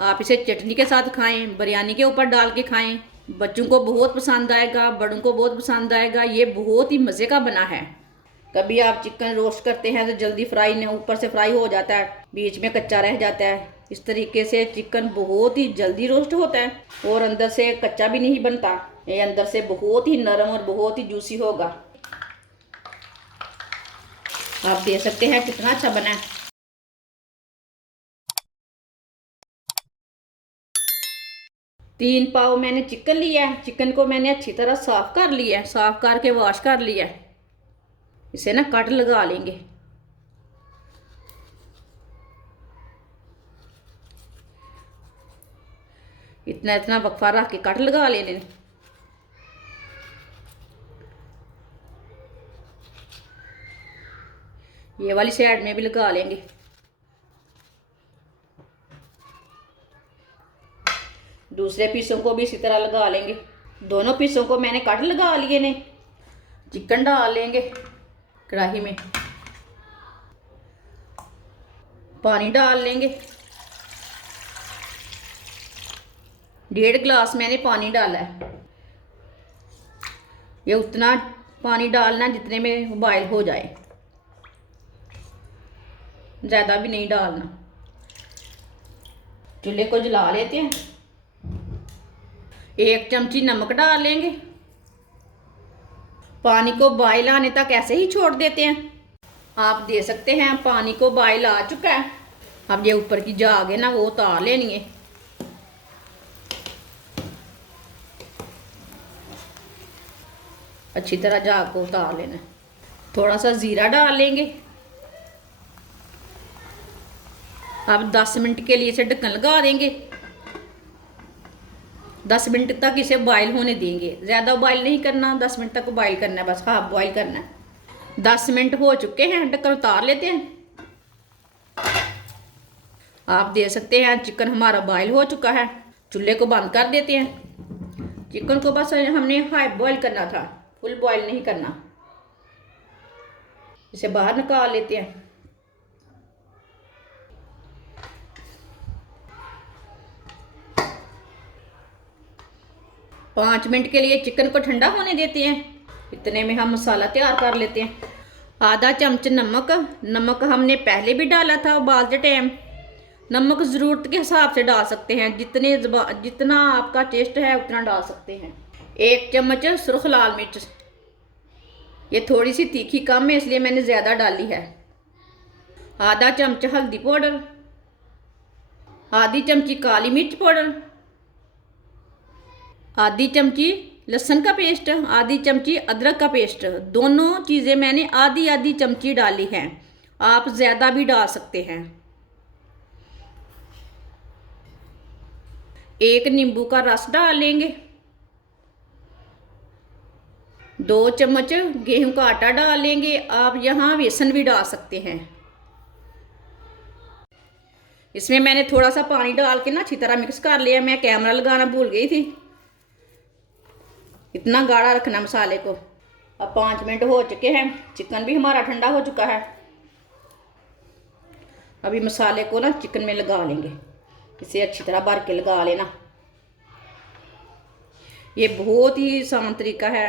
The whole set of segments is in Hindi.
आप इसे चटनी के साथ खाएं, बिरयानी के ऊपर डाल के खाएं। बच्चों को बहुत पसंद आएगा, बड़ों को बहुत पसंद आएगा। ये बहुत ही मज़े का बना है। कभी आप चिकन रोस्ट करते हैं तो जल्दी फ्राई नहीं, ऊपर से फ्राई हो जाता है, बीच में कच्चा रह जाता है। इस तरीके से चिकन बहुत ही जल्दी रोस्ट होता है और अंदर से कच्चा भी नहीं बनता। ये अंदर से बहुत ही नरम और बहुत ही जूसी होगा। आप देख सकते हैं कितना अच्छा बना है। 3 पाव मैंने चिकन लिया है। चिकन को मैंने अच्छी तरह साफ कर लिया है, साफ करके वॉश कर लिया है। इसे ना कट लगा लेंगे। इतना इतना वक्फा रख के कट लगा लेने। ये वाली साइड में भी लगा लेंगे। दूसरे पीसों को भी इसी तरह लगा लेंगे। दोनों पीसों को मैंने कट लगा लिए ने। चिकन डाल लेंगे कढ़ाई में, पानी डाल लेंगे। 1.5 गिलास मैंने पानी डाला है। ये उतना पानी डालना जितने में बॉयल हो जाए, ज़्यादा भी नहीं डालना। चूल्हे को जला लेते हैं। 1 चमची नमक डाल लेंगे। पानी को बॉयल आने तक ऐसे ही छोड़ देते हैं। आप दे सकते हैं पानी को बॉयल आ चुका है। अब ये ऊपर की झाग है ना, वो उतार लेनी है। अच्छी तरह झाग को उतार लेना है। थोड़ा सा जीरा डाल लेंगे। अब 10 मिनट के लिए इसे ढक्कन लगा देंगे। 10 मिनट तक इसे बॉयल होने देंगे। ज़्यादा बॉयल नहीं करना, 10 मिनट तक बॉयल करना है, बस हाफ बॉयल करना है। 10 मिनट हो चुके हैं, ढक्कन उतार लेते हैं। आप देख सकते हैं चिकन हमारा बॉयल हो चुका है। चूल्हे को बंद कर देते हैं। चिकन को बस हमने हाफ बॉयल करना था, फुल बॉयल नहीं करना। इसे बाहर निकाल लेते हैं। 5 मिनट के लिए चिकन को ठंडा होने देते हैं। इतने में हम मसाला तैयार कर लेते हैं। आधा चम्मच नमक। नमक हमने पहले भी डाला था उबालते टाइम। नमक ज़रूरत के हिसाब से डाल सकते हैं, जितना आपका टेस्ट है उतना डाल सकते हैं। 1 चम्मच सुर्ख लाल मिर्च। ये थोड़ी सी तीखी कम है, इसलिए मैंने ज़्यादा डाली है। आधा चम्मच हल्दी पाउडर। आधी चमची काली मिर्च पाउडर। आधी चमची लहसुन का पेस्ट। आधी चमची अदरक का पेस्ट। दोनों चीज़ें मैंने आधी आधी चमची डाली हैं। आप ज़्यादा भी डाल सकते हैं। 1 नींबू का रस डाल लेंगे। 2 चम्मच गेहूं का आटा डाल लेंगे। आप यहाँ बेसन भी डाल सकते हैं। इसमें मैंने थोड़ा सा पानी डाल के ना अच्छी तरह मिक्स कर लिया। मैं कैमरा लगाना भूल गई थी। इतना गाढ़ा रखना मसाले को। अब 5 मिनट हो चुके हैं। चिकन भी हमारा ठंडा हो चुका है। अभी मसाले को ना चिकन में लगा लेंगे। इसे अच्छी तरह भर के लगा लेना। ये बहुत ही आसान तरीका है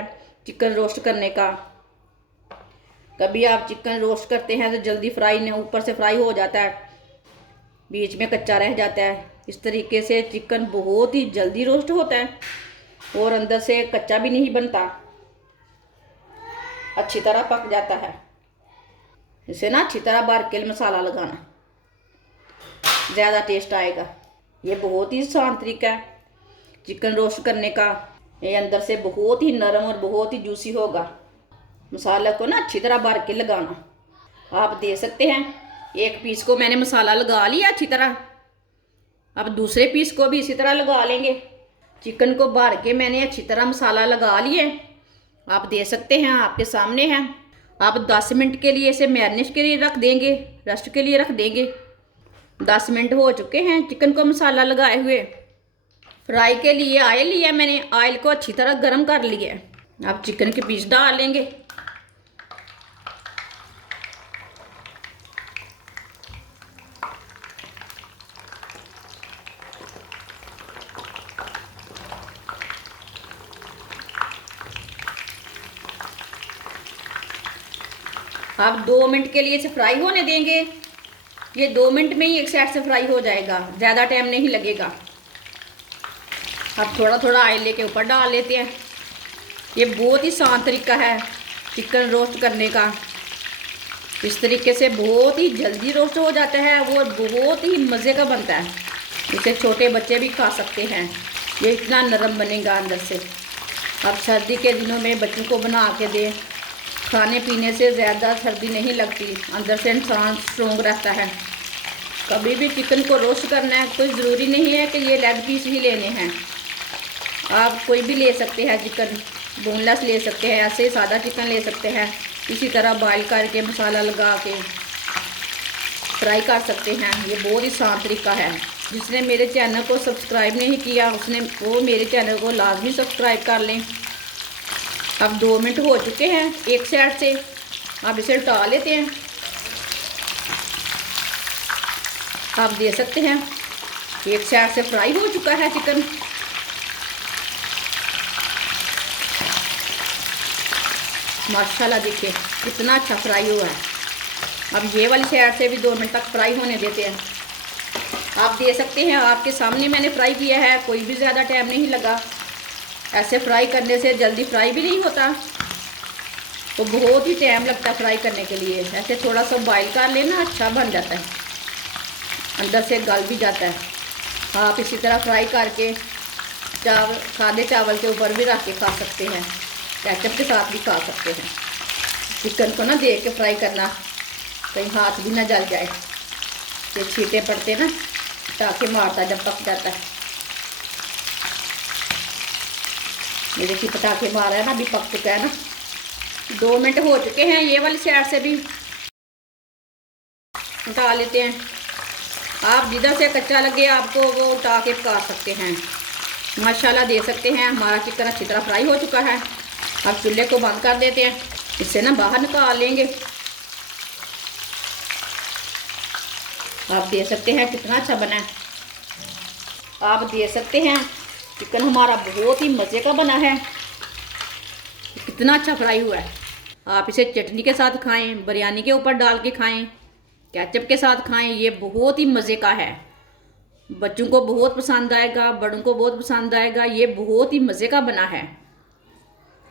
चिकन रोस्ट करने का। कभी आप चिकन रोस्ट करते हैं तो जल्दी फ्राई नहीं, ऊपर से फ्राई हो जाता है, बीच में कच्चा रह जाता है। इस तरीके से चिकन बहुत ही जल्दी रोस्ट होता है और अंदर से कच्चा भी नहीं बनता, अच्छी तरह पक जाता है। इसे ना अच्छी तरह भर के मसाला लगाना, ज़्यादा टेस्ट आएगा। ये बहुत ही आसान तरीका है चिकन रोस्ट करने का। ये अंदर से बहुत ही नरम और बहुत ही जूसी होगा। मसाला को ना अच्छी तरह भर के लगाना। आप देख सकते हैं 1 पीस को मैंने मसाला लगा लिया अच्छी तरह। अब दूसरे पीस को भी इसी तरह लगा लेंगे। चिकन को भर के मैंने अच्छी तरह मसाला लगा लिए। आप देख सकते हैं, आपके सामने है। आप 10 मिनट के लिए इसे मैरिनेट के लिए रख देंगे, रेस्ट के लिए रख देंगे। 10 मिनट हो चुके हैं चिकन को मसाला लगाए हुए। फ्राई के लिए ऑयल लिया मैंने। ऑयल को अच्छी तरह गर्म कर लिया। अब चिकन के पीस डाल लेंगे। अब 2 मिनट के लिए इसे फ्राई होने देंगे। ये 2 मिनट में ही एक साइड से फ्राई हो जाएगा, ज़्यादा टाइम नहीं लगेगा। अब थोड़ा थोड़ा ऑयल लेके ऊपर डाल लेते हैं। ये बहुत ही आसान तरीका है चिकन रोस्ट करने का। इस तरीके से बहुत ही जल्दी रोस्ट हो जाता है, वो बहुत ही मज़े का बनता है। इसे छोटे बच्चे भी खा सकते हैं, ये इतना नरम बनेगा अंदर से। अब सर्दी के दिनों में बच्चों को बना के दें, खाने पीने से ज़्यादा सर्दी नहीं लगती, अंदर से इंसान स्ट्रोंग रहता है। कभी भी चिकन को रोस्ट करना है, कोई ज़रूरी नहीं है कि ये लेग पीस ही लेने हैं, आप कोई भी ले सकते हैं। चिकन बोनलेस ले सकते हैं, ऐसे सादा चिकन ले सकते हैं। इसी तरह बॉयल करके मसाला लगा के फ्राई कर सकते हैं। ये बहुत ही आसान तरीका है। जिसने मेरे चैनल को सब्सक्राइब नहीं किया वो मेरे चैनल को लाजमी सब्सक्राइब कर लें। अब 2 मिनट हो चुके हैं एक साइड से, अब इसे उल्टा लेते हैं। आप देख सकते हैं एक साइड से फ्राई हो चुका है चिकन। माशाल्लाह देखिए कितना अच्छा फ्राई हुआ है। अब ये वाली साइड से भी 2 मिनट तक फ्राई होने देते हैं। आप देख सकते हैं आपके सामने मैंने फ्राई किया है, कोई भी ज़्यादा टाइम नहीं लगा। ऐसे फ्राई करने से जल्दी फ्राई भी नहीं होता, तो बहुत ही टाइम लगता है फ्राई करने के लिए। ऐसे थोड़ा सा बॉईल कर लेना, अच्छा बन जाता है, अंदर से गल भी जाता है। आप इसी तरह फ्राई करके सादे चावल के ऊपर भी रख के खा सकते हैं, केचप के साथ भी खा सकते हैं। चिकन को ना देख के फ्राई करना, कहीं हाथ भी ना जल जाए। ये छींटे पड़ते ना, टाके मारता जब पक जाता है। ये देखिए पटाखे मारा है ना, अभी पक चुका है ना। 2 मिनट हो चुके हैं, ये वाली साइड से भी उठा लेते हैं। आप जिधर से कच्चा लगे आपको वो उठा के पका सकते हैं। माशाल्लाह देख सकते हैं हमारा चिकन अच्छी तरह फ्राई हो चुका है। अब चूल्हे को बंद कर देते हैं, इससे ना बाहर निकाल लेंगे। आप देख सकते हैं कितना अच्छा बना है। आप देख सकते हैं चिकन हमारा बहुत ही मज़े का बना है, कितना अच्छा फ्राई हुआ है। आप इसे चटनी के साथ खाएं, बिरयानी के ऊपर डाल के खाएं, केचप के साथ खाएं, ये बहुत ही मज़े का है। बच्चों को बहुत पसंद आएगा, बड़ों को बहुत पसंद आएगा। ये बहुत ही मज़े का बना है,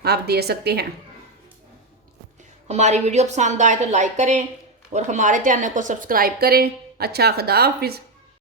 आप देख सकते हैं। हमारी वीडियो पसंद आए तो लाइक करें और हमारे चैनल को सब्सक्राइब करें। अच्छा, खुदा हाफिज़।